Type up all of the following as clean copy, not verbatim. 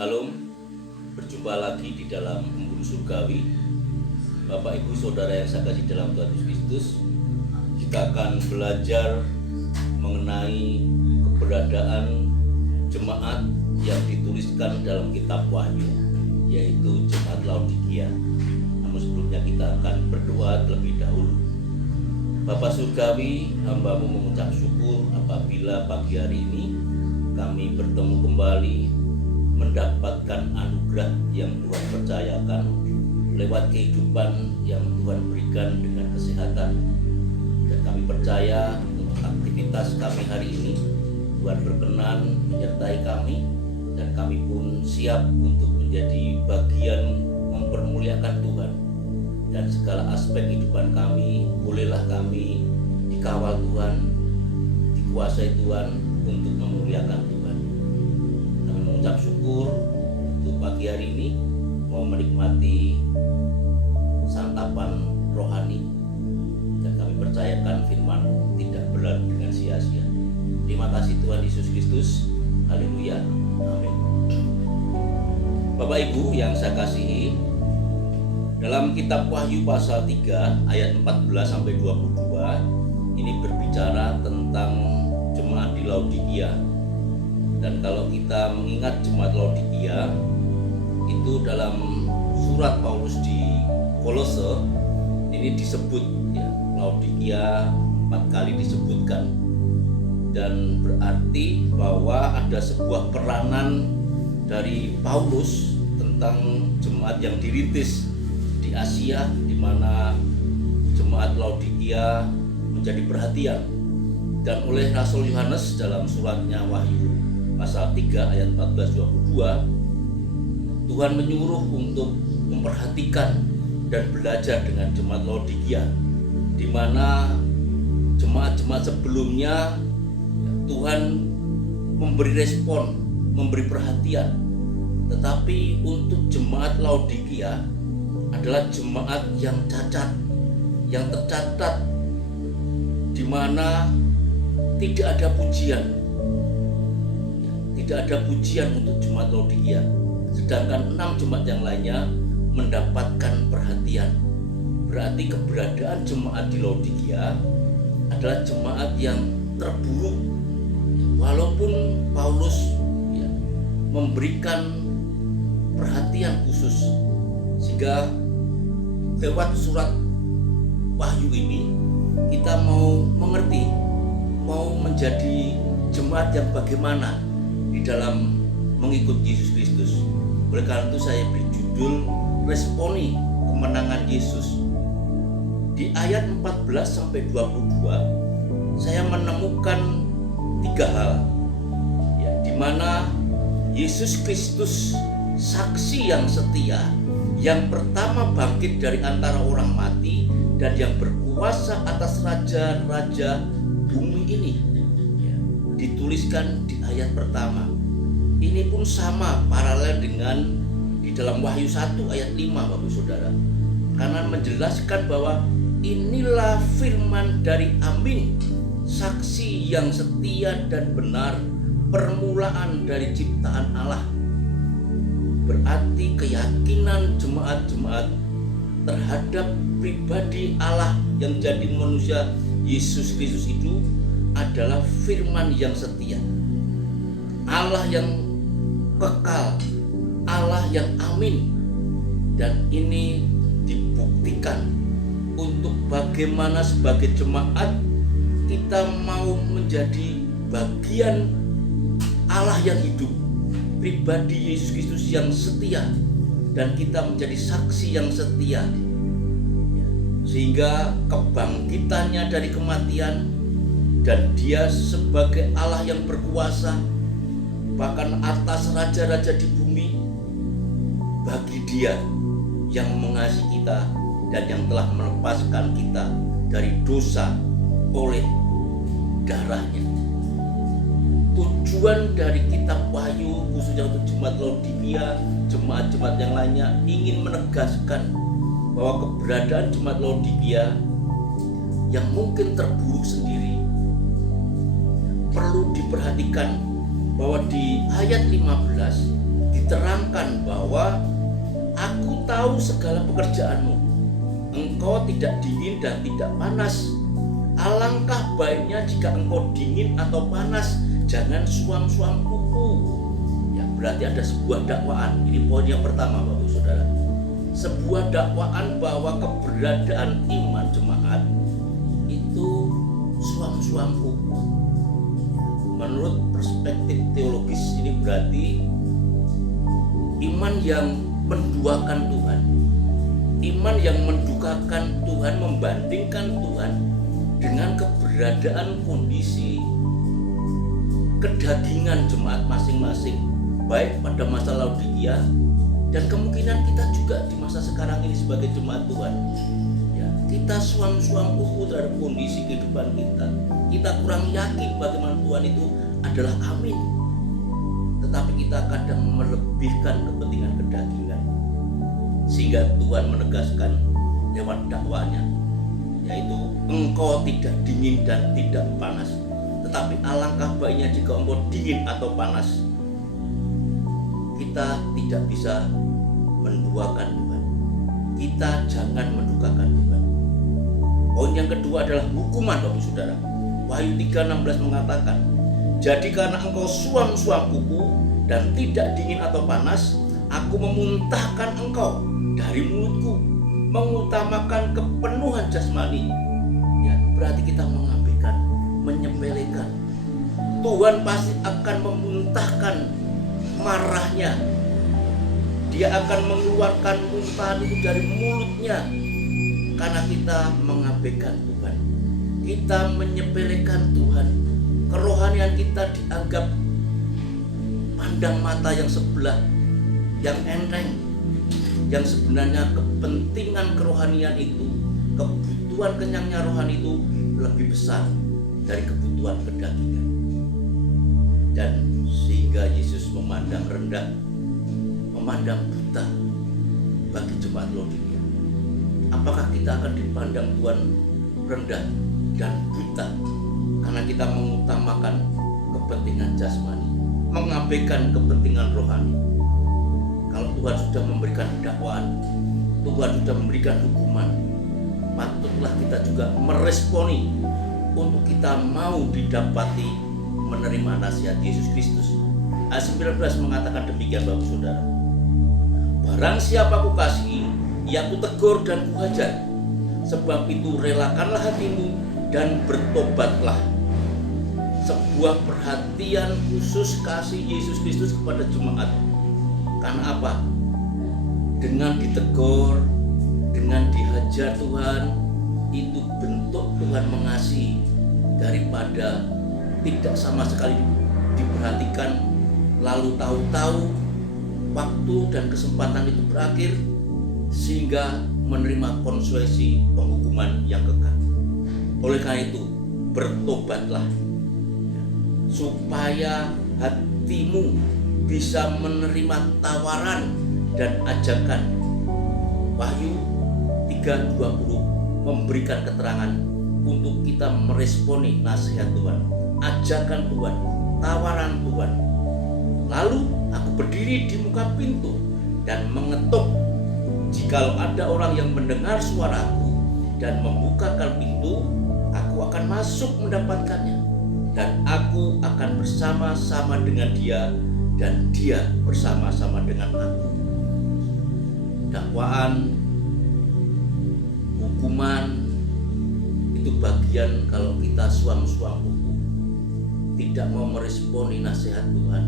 Salam, berjumpa lagi di dalam Embun Surgawi. Bapak Ibu Saudara yang saya kasih dalam Tuhan Yesus Kristus, kita akan belajar mengenai keberadaan jemaat yang dituliskan dalam kitab Wahyu, yaitu jemaat Laodikia. Namun sebelumnya kita akan berdoa terlebih dahulu. Bapa Surgawi, hamba-Mu mengucap syukur apabila pagi hari ini kami bertemu kembali mendapatkan anugerah yang Tuhan percayakan lewat kehidupan yang Tuhan berikan dengan kesehatan. Dan kami percaya untuk aktivitas kami hari ini Tuhan berkenan menyertai kami, dan kami pun siap untuk menjadi bagian mempermuliakan Tuhan. Dan segala aspek kehidupan kami, bolehlah kami dikawal Tuhan, dikuasai Tuhan untuk memuliakan Tuhan. Kami mengucap syukur untuk pagi hari ini, mau menikmati santapan rohani, dan kami percayakan firman tidak berlalu dengan sia-sia. Terima kasih Tuhan Yesus Kristus. Haleluya. Amin. Bapak Ibu yang saya kasihi, dalam kitab Wahyu pasal 3 ayat 14-22 ini berbicara tentang jemaat di Laodikia. Dan kalau kita mengingat jemaat Laodikia itu dalam surat Paulus di Kolose ini disebut ya, Laodikia 4 kali disebutkan, dan berarti bahwa ada sebuah peranan dari Paulus tentang jemaat yang dirintis di Asia, di mana jemaat Laodikia menjadi perhatian. Dan oleh Rasul Yohanes dalam suratnya Wahyu pasal 3 ayat 14-22, Tuhan menyuruh untuk memperhatikan dan belajar dengan jemaat Laodikia, di mana jemaat-jemaat sebelumnya Tuhan memberi respon, memberi perhatian. Tetapi untuk jemaat Laodikia adalah jemaat yang cacat, yang tercatat, di mana tidak ada pujian. Tidak ada pujian untuk jemaat Laodikia. Sedangkan 6 jemaat yang lainnya mendapatkan perhatian. Berarti keberadaan jemaat di Laodikia adalah jemaat yang terburuk. Walaupun Paulus memberikan perhatian khusus, sehingga lewat surat Wahyu ini kita mau mengerti, mau menjadi jemaat yang bagaimana di dalam mengikut Yesus Kristus. Oleh karena itu saya beri judul Responi Kemenangan Yesus. Di ayat 14-22 saya menemukan 3 hal ya, di mana Yesus Kristus saksi yang setia, yang pertama bangkit dari antara orang mati dan yang berkuasa atas raja-raja bumi ini ya, dituliskan di ayat pertama. Ini pun sama paralel dengan di dalam Wahyu 1 ayat 5 Bapak Saudara, karena menjelaskan bahwa inilah firman dari Amin, saksi yang setia dan benar, permulaan dari ciptaan Allah. Berarti keyakinan jemaat-jemaat terhadap pribadi Allah yang jadi manusia Yesus Kristus itu adalah firman yang setia, Allah yang kekal, Allah yang amin. Dan ini dibuktikan untuk bagaimana sebagai jemaat kita mau menjadi bagian Allah yang hidup, pribadi Yesus Kristus yang setia, dan kita menjadi saksi yang setia, sehingga kebangkitannya dari kematian, dan dia sebagai Allah yang berkuasa bahkan atas raja-raja di bumi, bagi dia yang mengasihi kita dan yang telah melepaskan kita dari dosa oleh darahnya. Tujuan dari kitab Wahyu khususnya untuk jemaat Laodikia, jemaat-jemaat yang lainnya, ingin menegaskan bahwa keberadaan jemaat Laodikia yang mungkin terburuk sendiri perlu diperhatikan, bahwa di ayat 15 diterangkan bahwa aku tahu segala pekerjaanmu, engkau tidak dingin dan tidak panas. Alangkah baiknya jika engkau dingin atau panas, jangan suam-suam kuku. Ya, berarti ada sebuah dakwaan. Ini poin yang pertama, Bapak Saudara. Sebuah dakwaan bahwa keberadaan iman jemaat itu suam-suam kuku. Menurut perspektif teologis ini berarti iman yang menduakan Tuhan, iman yang mendukakan Tuhan, membandingkan Tuhan dengan keberadaan kondisi kedagingan jemaat masing-masing, baik pada masa Laodikia dan kemungkinan kita juga di masa sekarang ini sebagai jemaat Tuhan. Ya, kita suam-suam kuku terhadap kondisi kehidupan kita. Kita kurang yakin bagaimana Tuhan itu adalah amin. Tetapi kita kadang melebihkan kepentingan kedagingan, sehingga Tuhan menegaskan lewat dakwanya, yaitu engkau tidak dingin dan tidak panas. Tetapi alangkah baiknya jika engkau dingin atau panas. Kita tidak bisa menduakan Tuhan. Kita jangan mendukakan Tuhan. Poin yang kedua adalah hukuman, Bapak Saudara. Wahyu 3:16 mengatakan, jadi karena engkau suam-suam kuku dan tidak dingin atau panas, aku memuntahkan engkau dari mulutku, mengutamakan kepenuhan jasmani. Ya, berarti kita mengabaikan, menyepelekan. Tuhan pasti akan memuntahkan marahnya. Dia akan mengeluarkan muntahan itu dari mulutnya karena kita mengabaikan Tuhan. Kita menyepelekan Tuhan. Kerohanian kita dianggap pandang mata yang sebelah, yang enteng, yang sebenarnya kepentingan kerohanian itu, kebutuhan kenyangnya rohani itu lebih besar dari kebutuhan kedagingan. Dan sehingga Yesus memandang rendah, memandang buta bagi jemaat Laodikia. Apakah kita akan dipandang Tuhan rendah dan buta karena kita mengutamakan kepentingan jasmani, mengabaikan kepentingan rohani? Kalau Tuhan sudah memberikan dakwaan, Tuhan sudah memberikan hukuman, patutlah kita juga meresponi untuk kita mau didapati menerima nasihat Yesus Kristus. Ayat 19 mengatakan demikian, Bapak Saudara. Barang siapa ku kasihi, ia ku tegur dan ku hajar. Sebab itu relakanlah hatimu dan bertobatlah. Sebuah perhatian khusus kasih Yesus Kristus kepada jemaat. Karena apa? Dengan ditegur, dengan dihajar Tuhan, itu bentuk Tuhan mengasihi daripada tidak sama sekali diperhatikan, lalu tahu-tahu waktu dan kesempatan itu berakhir sehingga menerima konsekuensi penghukuman yang kekal. Oleh karena itu, bertobatlah supaya hatimu bisa menerima tawaran dan ajakan. Wahyu 3:20 memberikan keterangan untuk kita meresponi nasihat Tuhan, ajakan Tuhan, tawaran Tuhan. Lalu aku berdiri di muka pintu dan mengetuk. Jikalau ada orang yang mendengar suaraku dan membukakan pintu, aku akan masuk mendapatkannya, dan aku akan bersama-sama dengan dia, dan dia bersama-sama dengan aku. Dakwaan, hukuman itu bagian kalau kita suam-suam kuku, tidak mau meresponi nasihat Tuhan,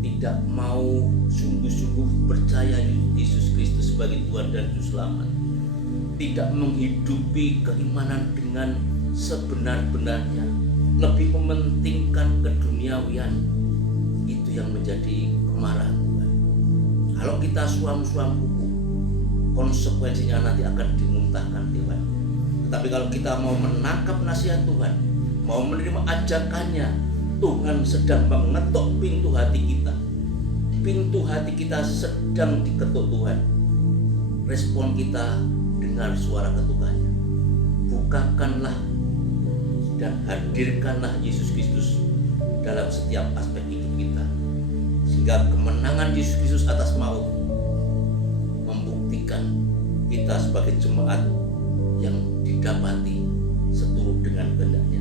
tidak mau sungguh-sungguh percaya Yesus Kristus sebagai Tuhan dan Juru Selamat, tidak menghidupi keimanan dengan sebenar-benarnya, lebih mementingkan keduniawian, itu yang menjadi kemarahan Tuhan. Kalau kita suam-suam kuku, konsekuensinya nanti akan dimuntahkan Tuhan. Tetapi kalau kita mau menangkap nasihat Tuhan, mau menerima ajakannya, Tuhan sedang mengetuk pintu hati kita. Pintu hati kita sedang diketuk Tuhan. Respon kita dengar suara ketukannya. Bukakanlah dan hadirkanlah Yesus Kristus dalam setiap aspek hidup kita, Sehingga kemenangan Yesus Kristus atas maut membuktikan kita sebagai jemaat yang didapati seturut dengan kehendak-Nya.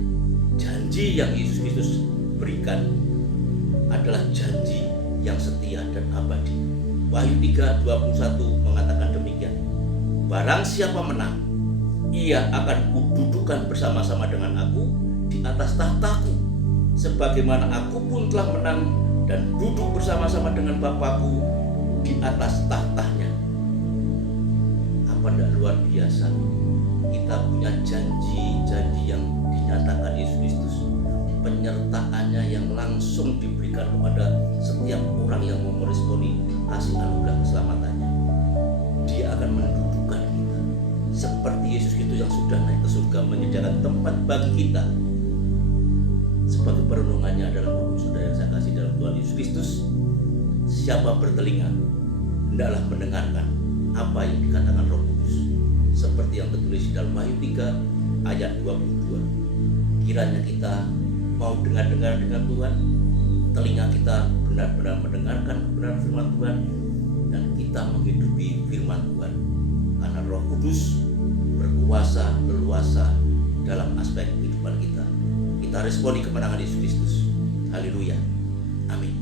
Janji yang Yesus Kristus berikan adalah janji yang setia dan abadi. Wahyu 3:21 mengatakan demikian. Barang siapa menang, ia akan kududukan bersama-sama dengan aku di atas tahtaku, sebagaimana aku pun telah menang dan duduk bersama-sama dengan Bapakku di atas tahtanya. Apa tidak luar biasa? Kita punya janji-janji yang dinyatakan Yesus Kristus, penyertaannya yang langsung diberikan kepada setiap orang yang mau meresponi kasih anugerah keselamatannya. Dia akan mendudukkan kita seperti Yesus Kristus yang sudah naik ke surga menyediakan tempat bagi kita. Sebagai perenungannya adalah Bapak Saudara yang saya kasih dalam Tuhan Yesus Kristus, siapa bertelinga hendaklah mendengarkan apa yang dikatakan Roh Kudus, seperti yang tertulis di dalam Wahyu 3 ayat 22. Kiranya kita mau dengar-dengar dengan Tuhan, telinga kita benar-benar mendengarkan kebenaran firman Tuhan, dan kita menghidupi firman Tuhan, karena Roh Kudus berkuasa leluasa dalam aspek kehidupan kita. Kita responi kemenangan Yesus Kristus. Haleluya. Amin.